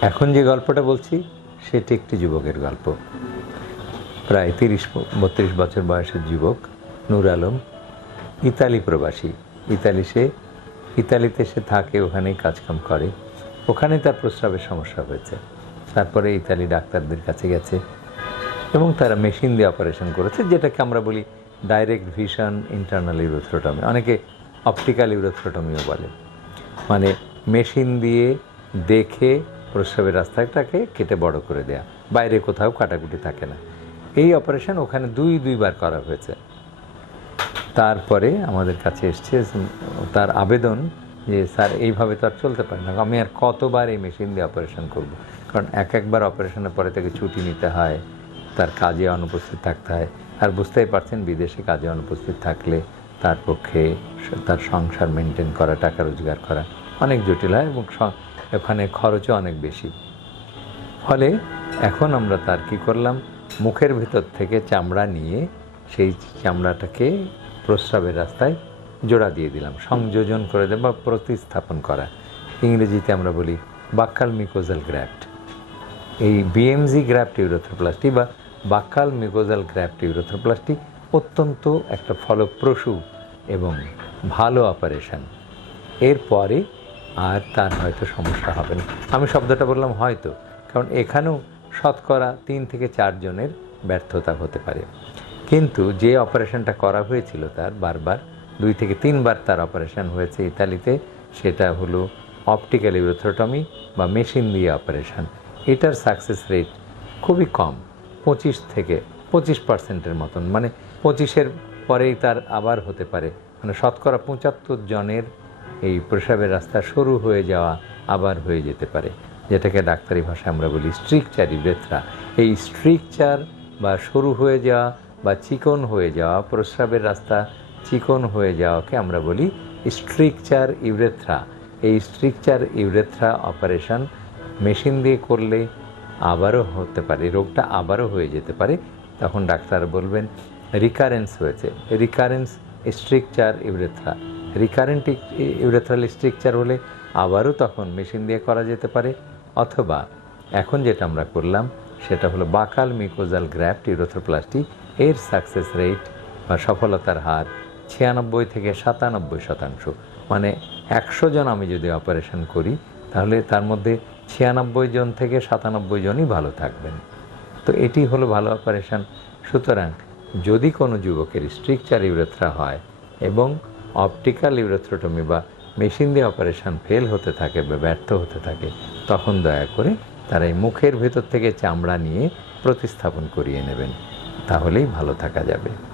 এখন যে গল্পটা বলছি, সেটি একটি যুবকের গল্প। প্রায় তিরিশ, বত্রিশ বছর বয়সের যুবক নূর আলম, ইতালি প্রবাসী। ইতালি সে, ইতালিতে সে থাকে, ওখানেই কাজকাম করে। ওখানে তার প্রস্রাবের সমস্যা হয়েছে। তারপরে ইতালি ডাক্তারদের কাছে গেছে এবং তারা মেশিন দিয়ে অপারেশন করেছে, যেটাকে আমরা বলি ডাইরেক্ট ভিশন ইন্টারনাল ইউরোথ্রোটমি। অনেকে অপটিক্যাল ইউরোথ্রোটমিও বলে। মানে মেশিন দিয়ে দেখে প্রস্রাবের রাস্তাটাকে কেটে বড় করে দেয়া। বাইরে কোথাও কাটাকুটি থাকে না। এই অপারেশন ওখানে দুই, দুইবার করা হয়েছে। তারপরে আমাদের কাছে এসছে তার আবেদন যে, স্যার, এইভাবে তো আর চলতে পারে না। আমি আর কতবার এই মেশিন দিয়ে অপারেশন করব? কারণ এক একবার অপারেশনের পরে তাকে ছুটি নিতে হয়, তার কাজে অনুপস্থিত থাকতে হয়। আর বুঝতেই পারছেন, বিদেশে কাজে অনুপস্থিত থাকলে তার পক্ষে তার সংসার মেনটেন করা, টাকা রোজগার করা অনেক জটিল হয় এবং ওখানে খরচও অনেক বেশি। ফলে এখন আমরা তার কি করলাম? মুখের ভিতর থেকে চামড়া নিয়ে সেই চামড়াটাকে প্রস্রাবের রাস্তায় জোড়া দিয়ে দিলাম। সংযোজন করে দেব বা প্রতিস্থাপন করা। ইংরেজিতে আমরা বলি বাক্কাল মিকোজাল গ্র্যাফট। এই বিএমজি গ্র্যাফট ইউরোথ্রোপ্লাস্টি বা বাক্কাল মিকোজাল গ্র্যাফট ইউরোথ্রোপ্লাস্টি অত্যন্ত একটা ফলপ্রসূ এবং ভালো অপারেশন। এরপরে আর তার হয়তো সমস্যা হবে না। আমি শব্দটা বললাম হয়তো, কারণ এখানেও শতকরা তিন থেকে চারজনের ব্যর্থতা হতে পারে। কিন্তু যে অপারেশনটা করা হয়েছিল তার বারবার, দুই থেকে তিনবার তার অপারেশন হয়েছে ইতালিতে, সেটা হলো অপটিক্যাল ইউরোথ্রোটমি বা মেশিন দিয়ে অপারেশন। এটার সাকসেস রেট খুবই কম, পঁচিশ থেকে পঁচিশ পার্সেন্টের মতন। মানে পঁচিশের পরেই তার আবার হতে পারে। মানে শতকরা পঁচাত্তর জনের এই প্রসাবের রাস্তা সরু হয়ে যাওয়া আবার হয়ে যেতে পারে, যেটাকে ডাক্তারি ভাষায় আমরা বলি স্ট্রিকচার ইউরেথ্রা এই স্ট্রিকচার বা সরু হয়ে যাওয়া বা চিকন হয়ে যাওয়া প্রস্রাবের রাস্তা চিকন হয়ে যাওয়াকে আমরা বলি স্ট্রিকচার ইউরেথ্রা। এই স্ট্রিকচার ইউরেথ্রা অপারেশন মেশিন দিয়ে করলে আবারও হতে পারে, রোগটা আবারও হয়ে যেতে পারে। তখন ডাক্তার বলবেন, রিকারেন্স হয়েছে। Recurrence, stricture urethra. Recurrent urethral stricture হলে আবারও তখন মেশিন দিয়ে করা যেতে পারে, অথবা এখন যেটা আমরা করলাম, সেটা হলো বাকাল মিকোজাল গ্র্যাফট ইউরোথ্রোপ্লাস্টি এর সাকসেস রেট বা সফলতার হার ছিয়ানব্বই থেকে সাতানব্বই শতাংশ। মানে একশো জন আমি যদি অপারেশন করি, তাহলে তার মধ্যে ছিয়ানব্বই জন থেকে সাতানব্বই জনই ভালো থাকবেন। তো এটি হলো ভালো অপারেশন সুতরাং যদি কোনো যুবকের স্ট্রিকচার ইউরেথ্রা হয় এবং অপটিক্যাল ইউরেথ্রোটমি বা মেশিন দিয়ে অপারেশন ফেল হতে থাকে বা ব্যর্থ হতে থাকে, তখন দয়া করে তারা এই মুখের ভেতর থেকে চামড়া নিয়ে প্রতিস্থাপন করিয়ে নেবেন, তাহলেই ভালো থাকা যাবে।